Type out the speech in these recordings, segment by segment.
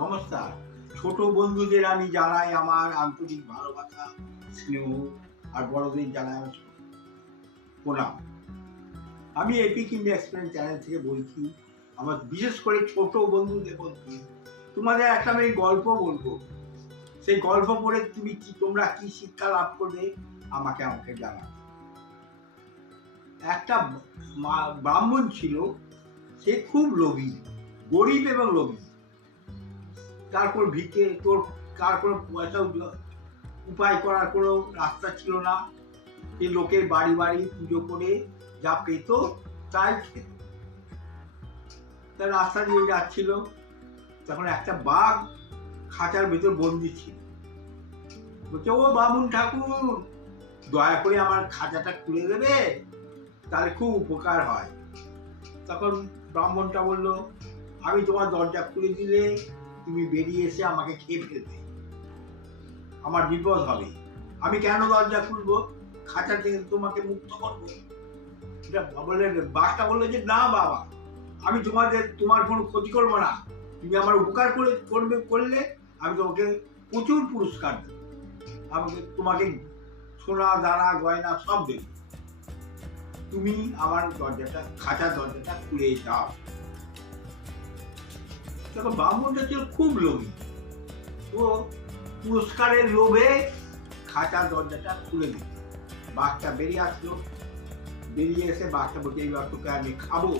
নমস্কার। ছোট বন্ধুদের আমি জানাই আমার আন্তরিক ভালোবাসা, স্নেহ, আর বড়দের জানাই আমার প্রণাম। আমি এপিক ইন্ডিয়া এক্সপ্রেস চ্যানেল থেকে বলছি। আমার বিশেষ করে ছোট বন্ধুদের বলছি, তোমাদের একটা আমি গল্প বলবো। সেই গল্প পড়ে তোমরা কি শিক্ষা লাভ করবে আমাকে জানাও। একটা ব্রাহ্মণ ছিল, সে খুব লোভী, গরিব এবং লোভী। তারপর তারপর পয়সা উপায় করার কোনো রাস্তা ছিল না। সে লোকের বাড়ি বাড়ি পুজো করে যা পেত তাই খেত। তার রাস্তা দিয়ে যাচ্ছিল, তখন একটা বাঘ খাঁচার ভেতর বন্দি ছিল। বলছে, ও বামুন ঠাকুর, দয়া করে আমার খাঁচাটা খুলে দেবে, তাহলে খুব উপকার হয়। তখন ব্রাহ্মণটা বলল, আমি তোমার দরজা খুলে দিলে তুমি বেরিয়ে এসে আমাকে খেয়ে ফেলবে, আমার বিপদ হবে। আমি কেন দরজা খুলবো? খাঁচা থেকে তোমাকে মুক্ত করবো। বাঘটা বললো যে, না বাবা, আমি তোমার কোনো ক্ষতি করবো না। তুমি আমার উপকার করলে আমি তোমাকে প্রচুর পুরস্কার দেব। তোমাকে সোনা দানা গয়না সব দেব। তুমি আমার খাঁচার দরজাটা খুলে দাও। তখন ব্রাহ্মণটা ছিল খুব লোভী, ও পুরস্কারের লোভে খাঁচার দরজাটা খুলে দিল। বাঘটা বেরিয়ে আসলো, বেরিয়ে এসে বাঘটা বলছে, এইবার তোকে আমি খাবো।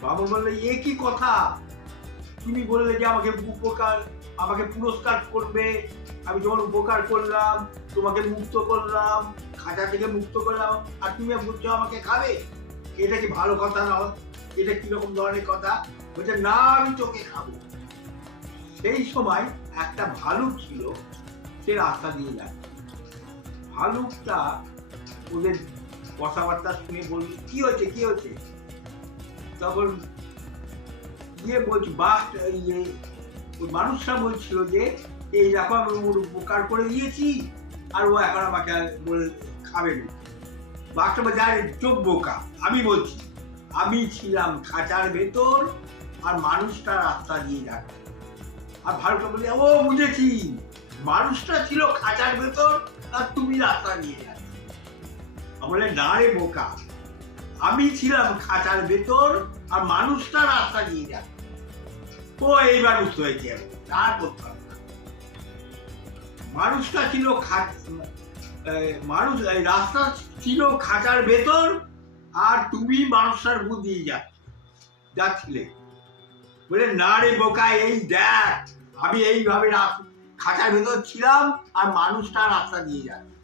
ব্রাহ্মণ বললো, এ কি কথা? তুমি বললে যে আমাকে পুরস্কার করবে, আমি তোমার উপকার করলাম, তোমাকে মুক্ত করলাম, খাঁচা থেকে মুক্ত করলাম, আর তুমি বলছো আমাকে খাবে? এটা কি ভালো কথা নয়? এটা কিরকম ধরনের কথা? বলছে, না, আমি তোকে খাবো। সেই সময় একটা ভালুক ছিল, সে রাস্তা দিয়ে যাচ্ছে। ভালুকটা ওদের কথাবার্তা শুনে বলল, কি হয়েছে? তখন গিয়ে বলছি, ওই মানুষটা বলছিল যে, এই দেখো, আমি ওর উপকার করে দিয়েছি, আর ও এখন আমাকে খাবে না। বাঘটা বলছে, আরে চোখ বোকা, আমি বলছি, আমি ছিলাম খাঁচার ভেতর, আর মানুষটা রাস্তা দিয়ে যাচ্ছে। আর ভালুকটা বলছে, ও বুঝেছি, মানুষটা ছিল খাঁচার ভেতর আর তুমি রাস্তা দিয়ে যাচ্ছ। বলে, না রে বোকা, আমি ছিলাম খাঁচার ভেতর আর মানুষটা রাস্তা দিয়ে যাচ্ছে। ও এইবার বুঝতে হয়েছে। তারপর মানুষটা ছিল রাস্তা ছিল খাঁচার ভেতর, আর তুমি মানুষটার উপর দিয়ে যাচ্ছিলে। বলে, না রে বোকা, এই দেখ, আমি এইভাবে খাঁচার ভেতর ছিলাম আর মানুষটা রাস্তা দিয়ে যাচ্ছে।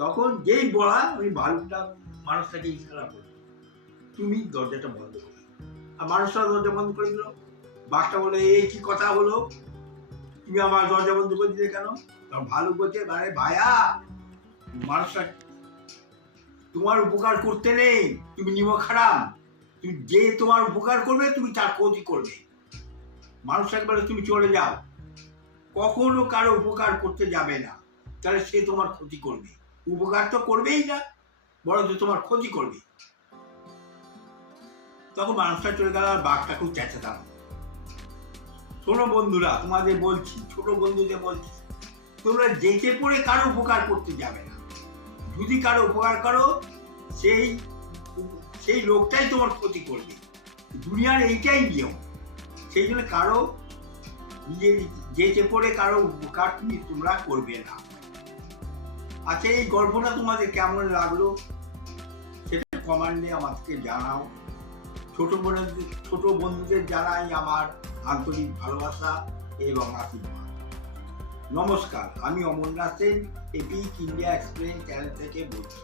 তখন যেই বলা, ওই ভালুকটা মানুষটাকে ইশারা করল, তুমি দরজাটা বন্ধ করো। আর মানুষটা দরজা বন্ধ করে দিল। বাঘটা বলে, এই কি কথা হলো? তুমি আমার দরজা বন্ধ করে দিলে কেন? তখন ভালুক বলছে, আরে ভাইয়া, মানুষটা তোমার উপকার করতে নেই, তুমি নিমক হারাম। তুমি যে তোমার উপকার করবে, তুমি তার ক্ষতি করবে। মানুষটাকে বলে, তুমি চলে যাও, কখনো কারো উপকার করতে যাবে না, তাহলে সে তোমার ক্ষতি করবে। উপকার তো করবেই না, বরঞ্চ তোমার ক্ষতি করবে। তখন মানুষটা চলে গেল, আর বাঘটা খুব চেঁচাতাম। শোনো বন্ধুরা, তোমাদের বলছি, ছোট বন্ধুদের বলছি, তোমরা যেচে পড়ে কারো উপকার করতে যাবে না। যদি কারো উপকার করো, সেই লোকটাই তোমার ক্ষতি করবে। দুনিয়ার এইটাই নিয়ম। সেই জন্য কারো যেচে পড়ে কারো উপকার তোমরা করবে না। আচ্ছা, এই গল্পটা তোমাদের কেমন লাগলো সেটা কমেন্টে আমাকে জানাও। ছোট বন্ধুদের জানাই আমার আন্তরিক ভালোবাসা এবং আশীর্বাদ। নমস্কার, আমি Amarnath Sen, epic India express channel থেকে বলছি।